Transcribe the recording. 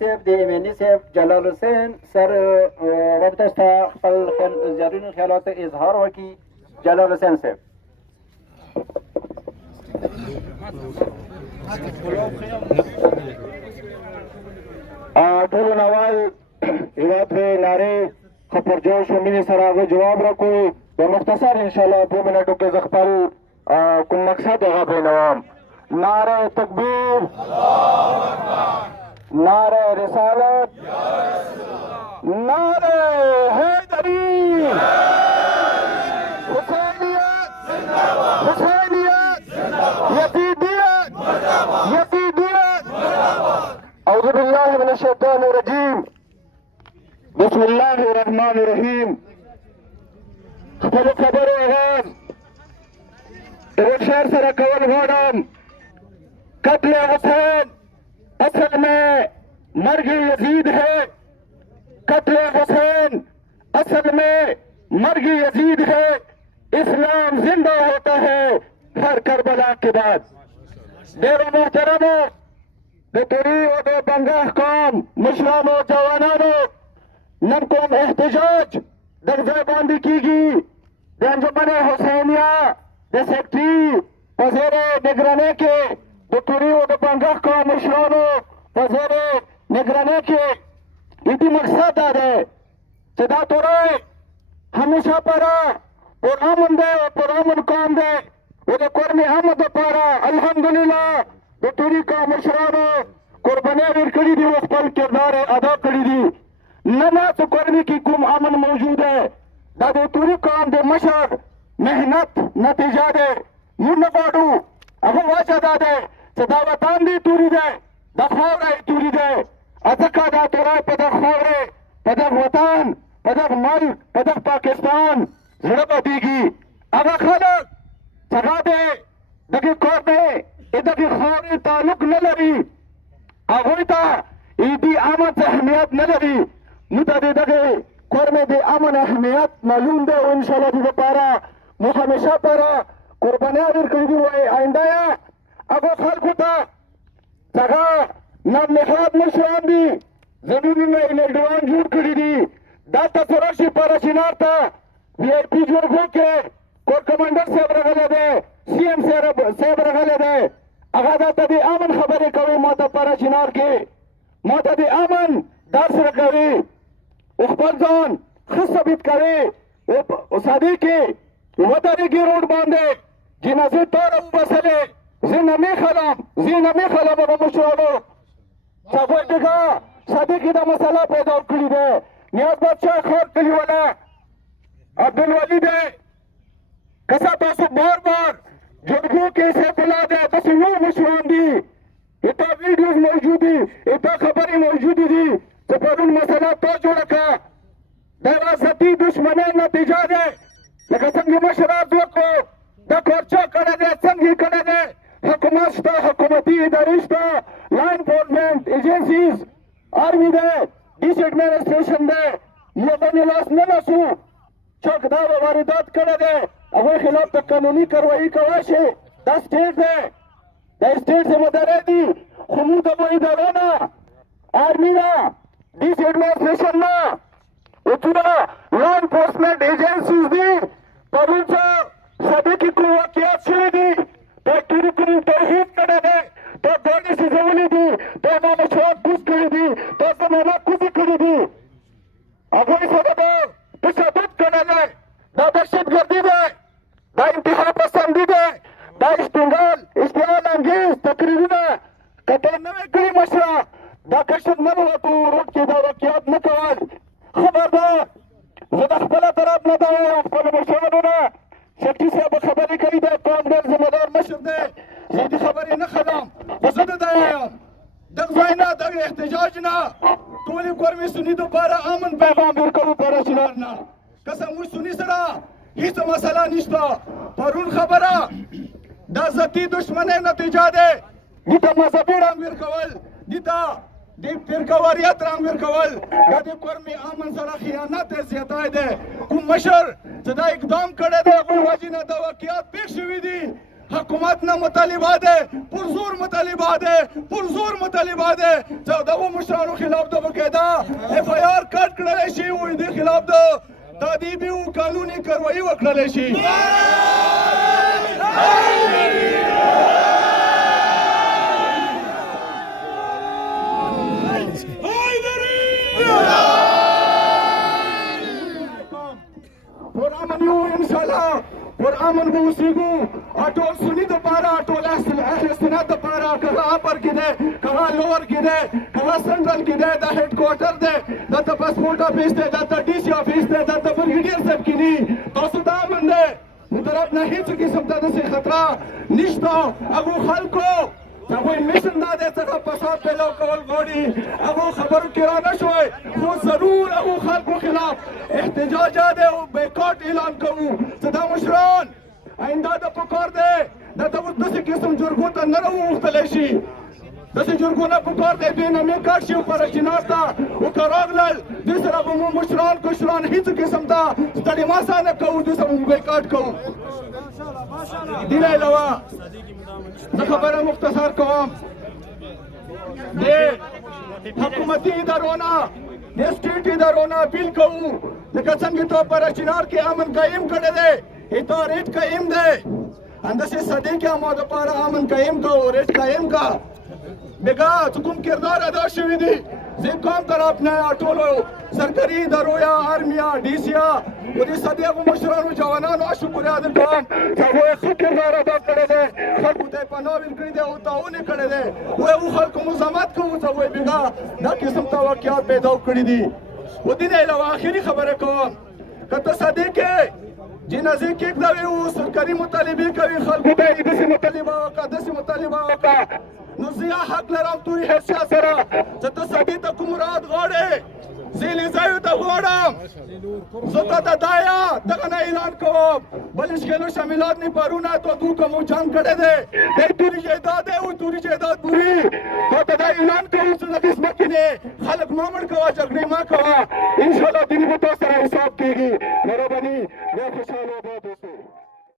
صاحب د ایمني صاحب جلال حسین سر رابطه ستا خپل زیارینو خیالات اظهار وکړي. جلال حسین صاحب. ټولو نوال هېواد پرې نارې ښه پرجوش و مینې سره هغه جواب راکړو. د مختصر انشاءالله 2 منټو کې زه خپل کوم مقصد هغه بیانوم. نعره تکبیر، نعره رسالت، نعره حیدری، حسینیت، حسینیت، یزیدیت، یزیدیت. اعوذ باللہ من الشیطان الرجیم، بسم اللہ الرحمن الرحیم. خپل خبرو آغاز روشن سره کول غواړم. قتل حسین اصل میں مرگ یزید ہے، قتل حسین اصل میں مرگ یزید ہے. اسلام زندہ ہوتا ہے ہر کربلا کے بعد. ډیرو محترمو د توری او د بنګاه قوم مشرانو جوانانو، نن کوم احتجاج در ځای باندې کیږي د انجمن حسینیه د سیکټري په زیر نگرانۍ کې د توری او د بنګاه قوم مشرانو په زیر نگرانۍ کې دې مقصد دا دی چې دا توری همیشه پاره پرامن دی او پرامن قوم دی او د قرم امن دپاره الحمدلله د توری قوم مشرانو قربانۍ ورکړي دي او خپل کردار ادا کړي دي. نه څه قرمي کې کوم امن موجود دی، دا د توری قوم د مشر محنت نتیجه دی. موږ نه غواړو، هغه وجه دا دی چې دا وطن دی توری دی، دا خاوره یې توری دی. ځکه دا توری په دغه خاورې، په دغه وطن، په دغه ملک، په دغه پاکستان زړه بدېږي. هغه خلک چې هغه د دغې کورنۍ د دغې خاورې تعلق نه لري، هغوی ته دې امن څه اهمیت نه لري. موږ ته د دغې کورنۍ د امن اهمیت معلوم دی او انشاءالله دې دپاره موږ همیشه پاره قربانۍ ورکړي دي. وایي آینده یې هغو خلکو ته چې هغه نامنهاد مشران دي، زمونونه یې لیډران جوړ کړي دي. دلته چې راشي پاراشینار ته وی آی پي جرګو کې کور کمانډر صاحب راغلی دی، سی ایم صاحب راغلی دی. هغه دلته د امن خبرې کوي، ما ته پاراشینار کې ما ته د امن درس راکوي او خپل ځان ښه ثابت کوي. سادې کې ودرېږي روډ باندې جنازې توره وباسلې. زه نمیخلم هغه مشرانو چې هغوی دغه سادې کې دا مسله پیدا کړې ده. نیاز بادشاه خان کلیواله عبدالولي دی، که څه تاسو بار جرګو کې سیف الله دی، داسې نور مشران دي، اتا ویډیوز موجود دي، اتا خبرې موجودې دي چې پرون مسله تا جوړه کړه. دا یوه ذاتي دشمنۍ نتیجه دی. لکه څنګه مشر عرض وکړو دا کار چا کړی دی، څنګه یې کړی دی. حکومت شته، حکومتي ادارې شته، لا انفورسمنټ ایجنسیز، آرمي دی، ډیس ایډمنسټریشن دی. موږ باندې لاس نه لاسو چاک دا واردات کړی دی، هغوی خلاف د قانوني کاروایي کولی شي. دا سټیټ دی، دا سټیټ ذمهدارۍ دي، خو موږ د مو ادارو نه، آرمي نه، ډیس ایډمنسټریشن نه، اتونه لا انفورسمنٹ ایجنسیز دي. پرون څه سبې کې کوم واقعات شوي دي، تا توري کوم توحید کړی دی، تا ګاډې سوځولې دي، تا ما مشران کوز کړي دي، تا زمانه کوزې کړي دي. هغوی سره دا تشدد کړی دی، دا دهشتګردي دی، دا انتها پسندي دی، دا اشتعال انګیز تقریرونه که تا نوې کړي مشره، دا کشر نه به په روډ کې دا واقعات نه کول. خبردار، زه د خپله طرف نه دا وایم خپلو مشرانو نه. سیکټري صاحب خبرې کوي، دا قوم ډېر ذمهدار مشر دی، زه دې خبرې نه خلم، خو زه د دا وایم دغه ځای نه، دغه احتجاج نه ټولې قومي سني دپاره امن پیغام ورکوو پاراشینار نه. که څه موږ سني سره هېڅ مسله نشته. پرون خبره دا ذاتي دشمنۍ نتیجه دی. دې ته مذهبي رنګ ورکول، دې ته د فرقهواریت رنګ ورکول، دا د قومي امن سره خیانت دی، زیاتی دی. کوم مشر چې دا اقدام کړی دی، هغوی وجې نه دا واقعات پېښ شوي دي. حکومت نه مطالبه ده پرزور مطالبه ده پرزور مطالبه ده چې دغو مشرانو خلاف د بقاعده اف آی آر کټ کړلی شي او دې خلاف د تادیبي او قانوني کاروایي وکړلی شي پرامن یو انشاءالله پرامن به اوسېږو ټول سني دپاره ټول اهل سنت دپاره که هغه اپر کې دی که هغه لور کې دی که هغه سنټرل کې دی دا هیډ کوارټر دی دلته پاسپورټ افیس دی دلته ډي سي افیس دی دلته برګیډیر صاحب کې دي تاسو ته امن دی د طرف نه هېڅ قسم ته داسې خطره نشته هغو خلکو هغوی میشن دا دی څنګه فساد پیدا کول غواړي هغو خبرو کې را نه شوی خو ضرور هغو خلکو خلاف احتجاج دی او بیکاټ اعلان کوو چې دا مشران آینده د پکار دی دلته اوس داسې قسم جرګو ته نه راوغوښتلی شي داسې جرګونه پکار دی دوی نه میکاټ شي پر چنار ته او که راغلل دوی سره به مو مشران کشران هېڅ قسم ته ستړي ماسه نه کوو دوی سره مو بیکاټ کوو دې نه علاوه زه خبره مختصر کوم د حکومتي ادارونه د سټیټ ادارونه اپیل کوو لکه څنګه ته پر چنار کې امن قایم کړی دی ایتا ریٹ قائم دے اندسے صدی کے ہم دپارا امن قائم کا اور ریٹ قائم کا بگا چکم کردار ادا شوی دی زی قوم طرف اپنا ټولو سرکاری ادارویا آرمیا ډیسیا و دې صدی ابو مشرانو جوانانو شکر ادا کوم چې هغوی ښه کردار ادا کړی دی خلکو ته یې پناه ورکړي دی او تعاون یې کړی دی وایي هغو خلکو مزاحمت کوو چې هغوی بګا دا قسم ته واقعات پیدا کړي دي و دې نه علاوه آخري خبره کوم که ته صدی کې جنازې کېږدوي او سرکاري مطالبې کوي خلکو ته یې داسې مطالبه وکړه داسې مطالبه وکړه نو زه یا حق لرم تورې حیثیت سره چې ته سړي ته کوم رعایت غواړې زه لیزایو ته غواړم زه تا ته دا یا دغه نه اعلان کوم بلش کېلو شاملات نه پرونه تو دو کوم جنګ کړی دی دی توري جایداد دی او توري جایداد بوري تا ته دا اعلان کوم چې د دې ځمکې نه خلک ما مړ کوه جګړې ما کوه انشاءالله دیني به تاسو سره حساب کېږي مهرباني بیا خوشحاله